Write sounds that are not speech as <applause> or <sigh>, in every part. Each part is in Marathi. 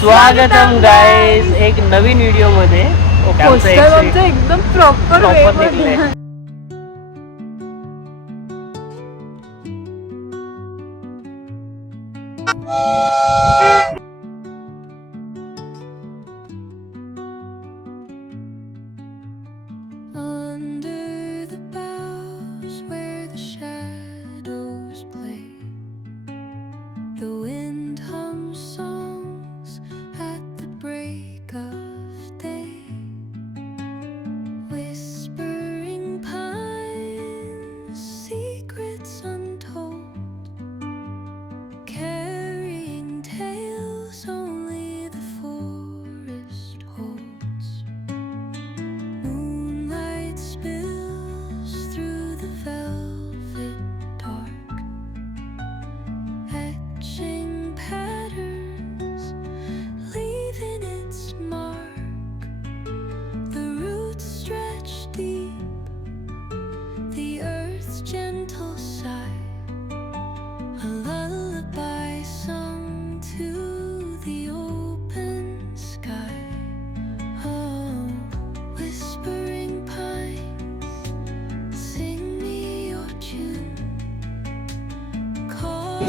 स्वागतम गाईस एक नवीन व्हिडिओमध्ये. ओके आमचं पोस्टर एक आमचं एकदम प्रॉपर Proper निघलंय.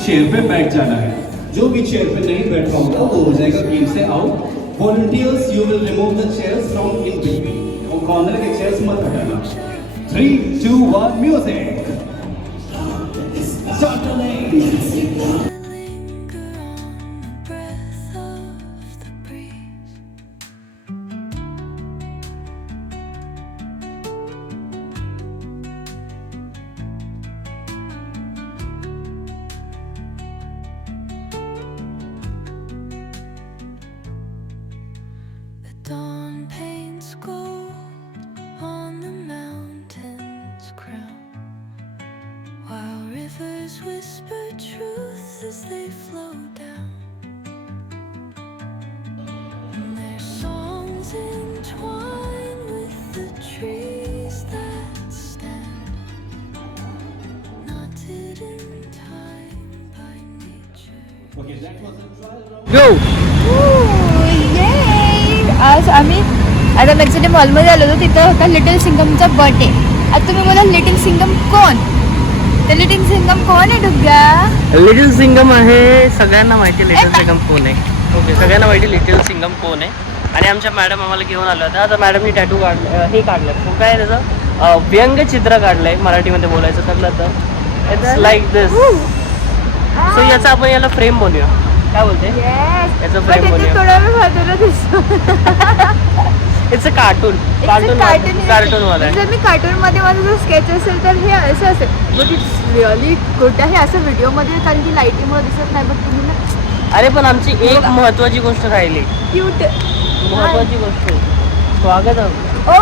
चेयर पे बैठ जाना है। जो भी चेयर पे नहीं बैठ पाऊँगा वो हो जाएगा game say out volunteers you will remove the chairs from in between और कॉर्नर के चेयर्स मत हटाना। थ्री टू वन म्यूज़िक आज आम्ही आता मेक्सिटी मॉलमध्ये आलो होतो तिथं होता लिटिल सिंगमचा बर्थडे आता तुम्ही बोला लिटिल सिंगम कोण? तर लिटिल सिंगम कोण आहे डुग्गा लिटिल सिंगम आहे सगळ्यांना माहिती लिटिल सिंगम कोण आहे. ओके सगळ्यांना माहिती लिटिल सिंगम कोण आहे. आणि आमच्या मॅडम आम्हाला घेऊन आल्या होत्या आता मॅडमनी टॅटू काढलं हे काढलं. तो काय त्याचं? व्यंगचित्र काढलंय मराठीमध्ये बोलायचं ठरलं तर इट्स लाईक दिस सो याचा आपण याला फ्रेम बनवूया काय बोलते? याचं फ्रेम बनवूया दिसतो it's a cartoon cartoon cartoon मध्ये. जर मी कार्टून मध्ये. माझं जर स्केच असेल तर हे असं असेल. बट इट्स रिअली गुड आहे असं व्हिडिओमध्ये कारण की लाईटीमुळे दिसत नाही बट तुम्ही ना अरे पण आमची एक महत्वाची गोष्ट राहिली. क्यूट महत्वाची गोष्ट स्वागतम. ओ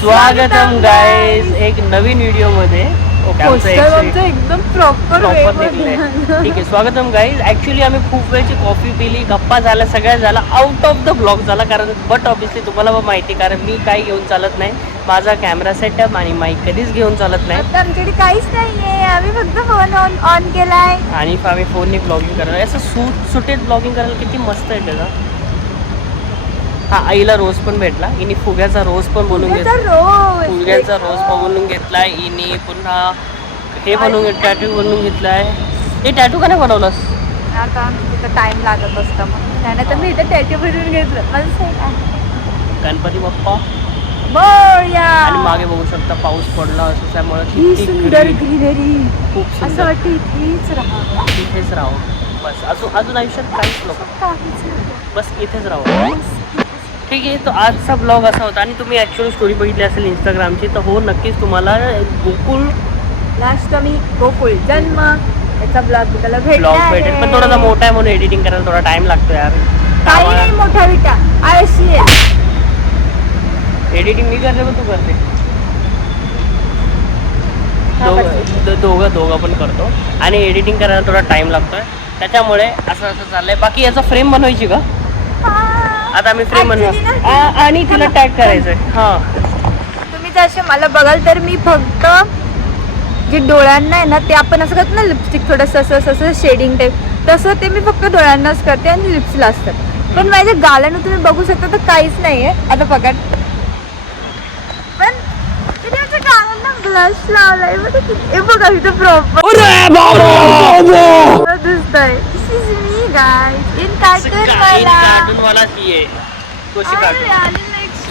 स्वागतम गाईज एक नवीन व्हिडिओमध्ये पोस्टर आमचं एकदम प्रॉपर प्रॉपर निघलंय ठीक आहे स्वागतम गाईज ऍक्च्युली आम्ही खूप वेळची कॉफी पिली. गप्पा झाल्या सगळ्या झाला आउट ऑफ द ब्लॉग झाला कारण बट ऑब्विसली तुम्हाला पण माहिती कारण मी काही घेऊन चालत नाही. माझा कॅमेरा सेटअप आणि माईक कधीच घेऊन चालत नाही. आता आमच्याकडे काहीच नाहीये. आम्ही फक्त फोन ऑन ऑन केलाय. आणि आम्ही फोनने ब्लॉगिंग करणार असं सूट सुटेड ब्लॉगिंग करायला किती मस्त आहे त्याचा. हा आईला रोज पण भेटला इनी फुग्याचा रोज पण बनवून घेतला. रोज? फुग्याचा रोज बनवून घेतलाय इनी पुन्हा हे बनवून टॅटू बनवून घेतलाय. हे टॅटू का नाही बनवलंस आता तिथं टाइम लागत असतं मग. त्याने तर मी इथं टॅटू घेतलं. माझं. गणपती बाप्पा. आणि मागे बघू शकता पाऊस पडला असं त्यामुळे किती सुंदर ग्रीनरी खूप असं वाटतं इथेच राहावं. इथेच राहू बस. अजून अजून आयुष्यात काहीच नको. बस इथेच राहू ठीक आहे तो आजचा ब्लॉग असा होता आणि तुम्ही ॲक्च्युअली स्टोरी बघितली असेल इंस्टाग्रामची तर हो नक्कीच तुम्हाला गोकुळ लास्ट मी गोकुळ जन्म याचा ब्लॉग त्याला ब्लॉग भेटेल पण थोडासा मोठा आहे म्हणून एडिटिंग करायला थोडा टाइम लागतो यार. काही नाही मोठा विटा आळशी आहे. एडिटिंग मी करते पण तू करते. हा, दोघं दोघं पण करतो. आणि एडिटिंग करायला थोडा टाइम लागतोय. त्याच्यामुळे असं असं चाललंय. बाकी याचा फ्रेम बनवायची का? आता आम्ही फ्रेम Actually बनवू ना- आ- आणि तिला टॅग करायचंय. हा. तुम्ही जर असे मला बघाल तर मी फक्त जे डोळ्यांना आहे ना ते आपण असं करतो ना लिपस्टिक थोडंसं असं असं असं शेडिंग टाईप तसं ते मी फक्त डोळ्यांनाच करते आणि लिप्सला असतात पण माझ्या गालानं तुम्ही बघू शकता तर काहीच नाहीये. आता पकड पण तिने आमच्या गालांना ब्लश लावलाय. बघा किती- हे बघा इथं प्रॉपर दिसतंय. दिस कार्टून कार्टून वाला ही आहे. कोशी कार्टून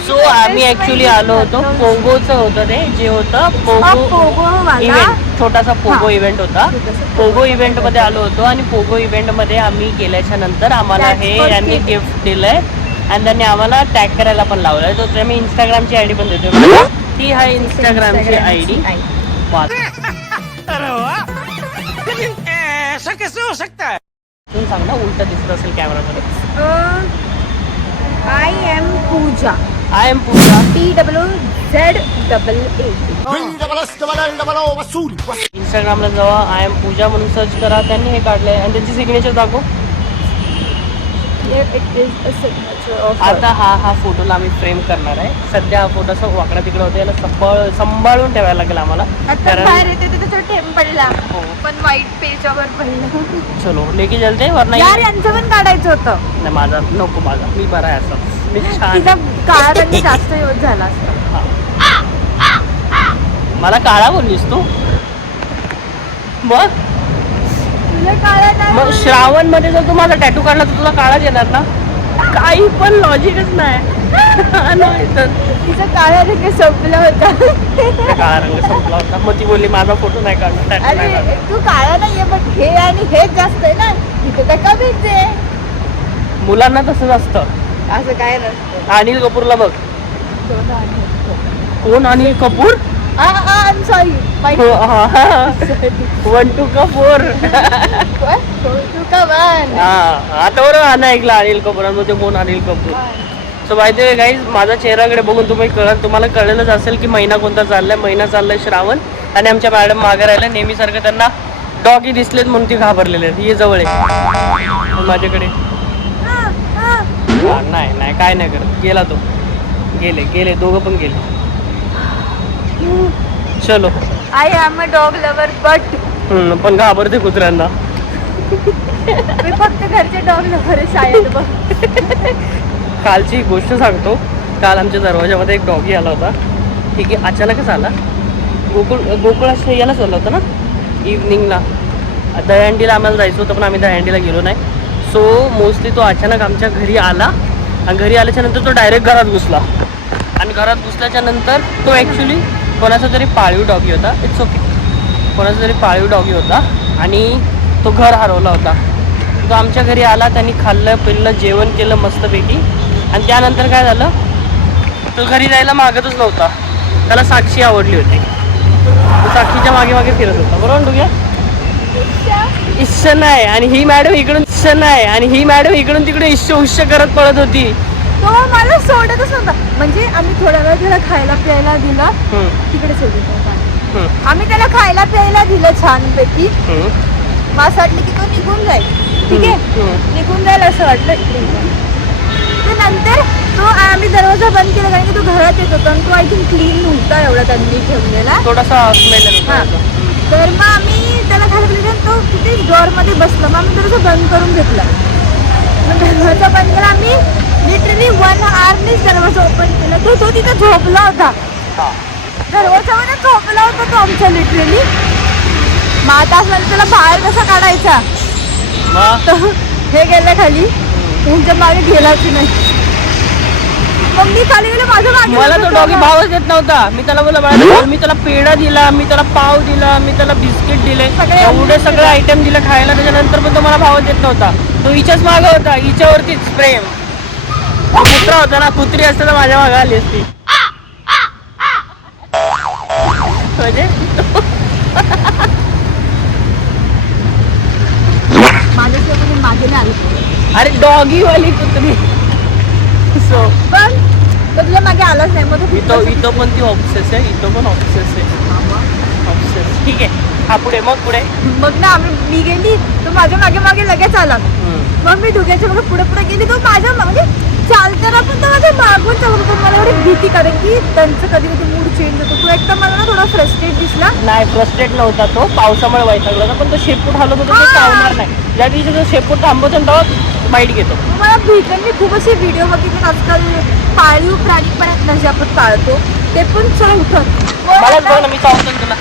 सो आम्ही ऍक्च्युली आलो होतो. पोगोचं होतं ते जे होतं हा, पोगो. इव्हेंट छोटासा पोगो हा. इव्हेंट होता. पोगो इव्हेंटमध्ये आलो होतो आणि पोगो इव्हेंटमध्ये आम्ही गेल्याच्यानंतर आम्हाला हे यांनी. गिफ्ट दिलंय. आणि त्यांनी आम्हाला टॅग करायला पण लावलंय. तर ते मी इंस्टाग्रामची आयडी पण देतो ती आहे इंस्टाग्रामची आयडी <laughs> तुम्ही सांग ना उलट दिसत असेल कॅमेरामध्ये I am Pooja. I am Pooja. T W Z double A इंस्टाग्रामला जावा. आय एम पूजा म्हणून सर्च करा. त्यांनी हे काढलंय. आणि त्यांची सिग्नेचर दाखव. आता हा हा फोटोला आम्ही फ्रेम करणार आहे. सध्या हा फोटो असा वाकडा तिकडे होता याला सांभाळ सांभाळून ठेवायला लागेल आम्हाला. आता बाहेर येते पडला. हो. पण वाईट चलो लेके चलते वरना यार यांचं पण काढायचं होतं. नाही माझा नको माझा. मी बरा आहे असं. मी <laughs> छान काळा रंग <laughs> जास्त यूज झाला असता. मला काळा बोललीस तू? मग? काळा मग. श्रावणमध्ये जर तू माझा टॅटू काढला तर तुला काळाच येणार ना? काही पण लॉजिकच नाही. तिचा काळा रंग संपला होता. काळा रंग संपला होता. मग ती बोलली माझा फोटो नाही काढला अरे तू काळा नाहीये बट हे आणि हेच जास्त आहे ना. तिथे तर कमीच आहे. मुलांना तसंच असतं असं काय नसतं. अनिल कपूरला बघ. आणि कोण अनिल कपूर? सॉरी हो, वन टू कपूर. तू कमान हा. आता बरोबर अनिल कपूरांमध्ये कोण अनिल कपूर. सो माहिती आहे गाईज माझ्या चेहऱ्याकडे बघून तुम्ही कळ तुम्हाला कळलेलंच असेल की महिना कोणता चाललाय. महिना चाललाय श्रावण. आणि आमच्या मॅडम मागे राहिल्या. नेहमीसारखं त्यांना डॉगी दिसलेत म्हणून ती घाबरलेले आहेत. ये जवळ आहे. माझ्याकडे. हा, नाही नाही काय नाही करत. गेला तो. गेले गेले. दोघं पण गेले. चलो. I am a dog lover but पण घाबरते कुत्र्यांना. मी फक्त घरचे डॉग लवर आहे शाळेत बघ. <laughs> कालची गोष्ट सांगतो. काल आमच्या दरवाजामध्ये एक डॉगी आला होता. ठीक आहे अचानकच आला. गोकुळ गोकुळाच्या याला आलं होता ना? इव्हनिंगला दहीहंडीला आम्हाला जायचं होतं पण आम्ही दहंडीला गेलो नाही. सो मोस्टली तो अचानक आमच्या घरी आला. आणि घरी आल्याच्यानंतर तो डायरेक्ट घरात घुसला. आणि घरात घुसल्याच्या नंतर तो ॲक्च्युली कोणाचा तरी पाळीव डॉगी होता. इट्स ओके कोणाचा तरी पाळीव डॉगी होता. आणि तो घर हरवला होता. तो आमच्या घरी आला त्यांनी खाल्लं पिल्लं जेवण केलं मस्तपैकी. आणि त्यानंतर काय झालं? तो घरी जायला मागतच नव्हता. त्याला साक्षी आवडली होती. तो साक्षीच्या मागे मागे फिरत होता. बरोबर डुग्या इश्श नाही. आणि ही मॅडम इकडून इश्श नाही. आणि ही मॅडम इकडून तिकडे इश्श उश्श करत पळत होती. तो मला सोडतच नव्हता. म्हणजे आम्ही थोड्या वेळ त्याला खायला प्यायला दिलं. तिकडे. हम्म, आम्ही त्याला खायला प्यायला दिलं छानपैकी. असं वाटलं की तो निघून जाईल. ठीक आहे. निघून जाईल असं वाटलं. इकडे जाईल. तर नंतर तो आम्ही दरवाजा बंद केला कारण की तो घरात येत होता आणि तो आय थिंक क्लीन नव्हता एवढा त्यांनी ठेवलेला. थोडासा हा. तर मग आम्ही त्याला खायला प्यायला दिलं, तो तिथे डोअरमध्ये बसला. मग आम्ही दरवाजा बंद करून घेतला. मग दरवाजा बंद केला. आम्ही लिटरली वन आवरनेच दरवाजा ओपन केला. तो तो तिथे झोपला होता. दरवाजामध्ये झोपला होता तो आमचा लिटरली मग आता असं झालं, त्याला बाहेर कसा काढायचा? मग? तर हे गेलं खाली. त्यांच्या मागे गेलाच नाही? मग मी खाली गेले मागे मला तो डॉगी. भावच देत नव्हता. मी त्याला बोला बाळा मी त्याला पेढा दिला मी त्याला पाव दिला मी त्याला बिस्किट दिले. सगळे एवढे सगळे आयटम दिले खायला त्याच्यानंतर पण तो मला भावच देत नव्हता. तो हिच्याच माग होता हिच्यावरतीच प्रेम. कुत्रा होता ना कुत्री असते तर माझ्या मागे आली असती. म्हणजे माझ्याशिवाय कोणी मागे नाही आलं अरे डॉगी वाली कुत्री सो पण तो तुझ्या मागे आलाच नाही मग तो इथं इथं पण ती ऑप्सेस आहे इथं पण ऑप्सेस आहे. ऑप्सेस ठीक आहे. हा पुढे मग पुढे. मग ना आम्ही मी गेली तो माझ्या मागे मागे लगेच आला. मग मी ढुक्याच्या मागे पुढे पुढे गेली तो माझ्या म्हणजे चालताना पण तो माझ्या मागून चालत होता. मला एवढी भीती कारण की त्यांचं कधी कधी मूड चेंज होतो. तो एकदा मला ना थोडा फ्रस्ट्रेट दिसला. नाही फ्रस्ट्रेट नव्हता तो. पावसामुळे होता पण तो शेपूट हलत होता तो. चावणार नाही. ज्या दिवशी तो शेपूट थांबवतो तेव्हा बाईट घेतो. मला भेटलं मी खूप असे व्हिडिओ बघितले आजकाल पाळीव प्राणी पण आहेत ना जे आपण पाळतो ते पण चावतात. मलाच बघ ना मी चावतो ना तुला.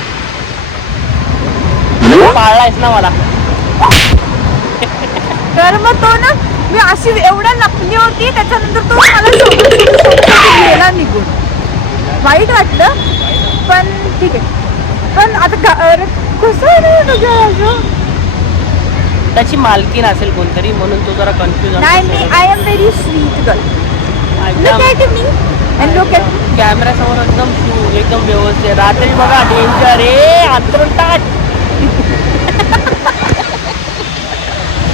पाळलायस ना मला. तर मग तो ना मी अशी एवढ्या नकली होती त्याच्यानंतर तो मला गेला निघून. वाईट वाटलं पण ठीक आहे. पण आता गा- अरे, कसं आहे रे तुझं त्याची मालकीन असेल कोणतरी म्हणून तो जरा confuse I am very sweet girl camera समोर एकदम शू एकदम व्यवस्थित रात्री बघा डेंजर रे अंतरटाट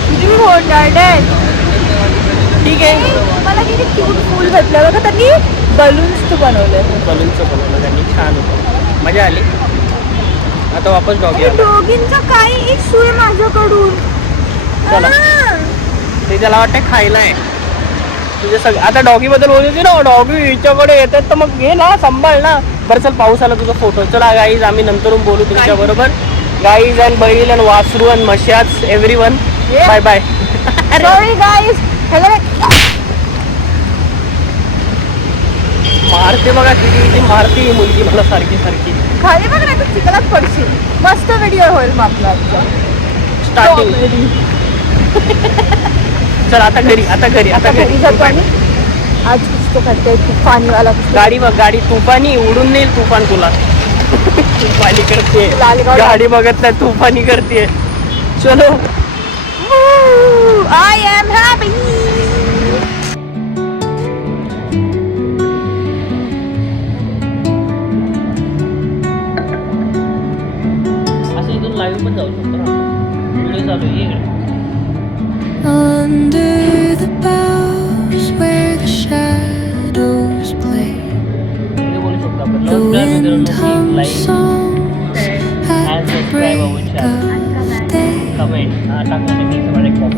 किती आहे ठीक आहे. मला किती क्यूट फूल भेटलं. बघा त्यांनी बलून्स तू बनवले. बलूनचं बनवलं. त्यांनी छान होतं. मजा आली. आता वापस डॉगी दोघींचा काही इश्यू आहे माझ्याकडून. चला. ते त्याला वाटतं खायला आहे तुझे सग आता डॉगी बद्दल बोलत होती ना डॉगी हिच्याकडे येतात तर मग घे ना सांभाळ ना. बरं चल पाऊस आला तुझा फोटो चला गाईज आम्ही नंतरून बोलू तुमच्या बरोबर गाईज अँड बैल अँड वासरू अँड मशाज एव्हरी वन. बाय बाय मारते बघा किती मारते ही मुलगी मला सारखी सारखी. खाली बघ ना तू चिकलात पडशील. मस्त व्हिडिओ होईल मग आपला. स्टार्टिंग. चल आता घरी आता घरी आता घरी. जातो घरी आम्ही. आज कुछ तो करते हैं तुफानीवाला कुछ तो. गाडी बघ गाडी तुफानी उडून नेईल तुफान तुला. तुफानी करते गाडी बघत नाही तुफानी करते चलो. Happy. असं इथून लाईव्ह पण जाऊ शकतो ना व्हिडिओ चालू आहे इकडे. Under the boughs where the shadows play. The wind hums songs at the break of day.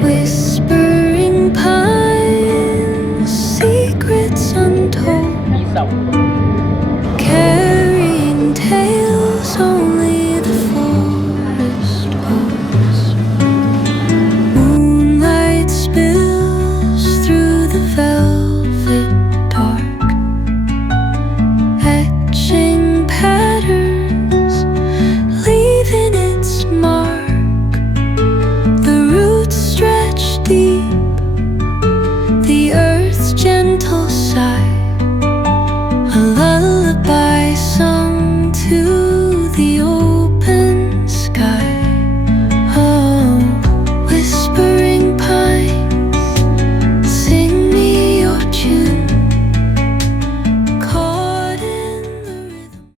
Whispering pines, secrets untold.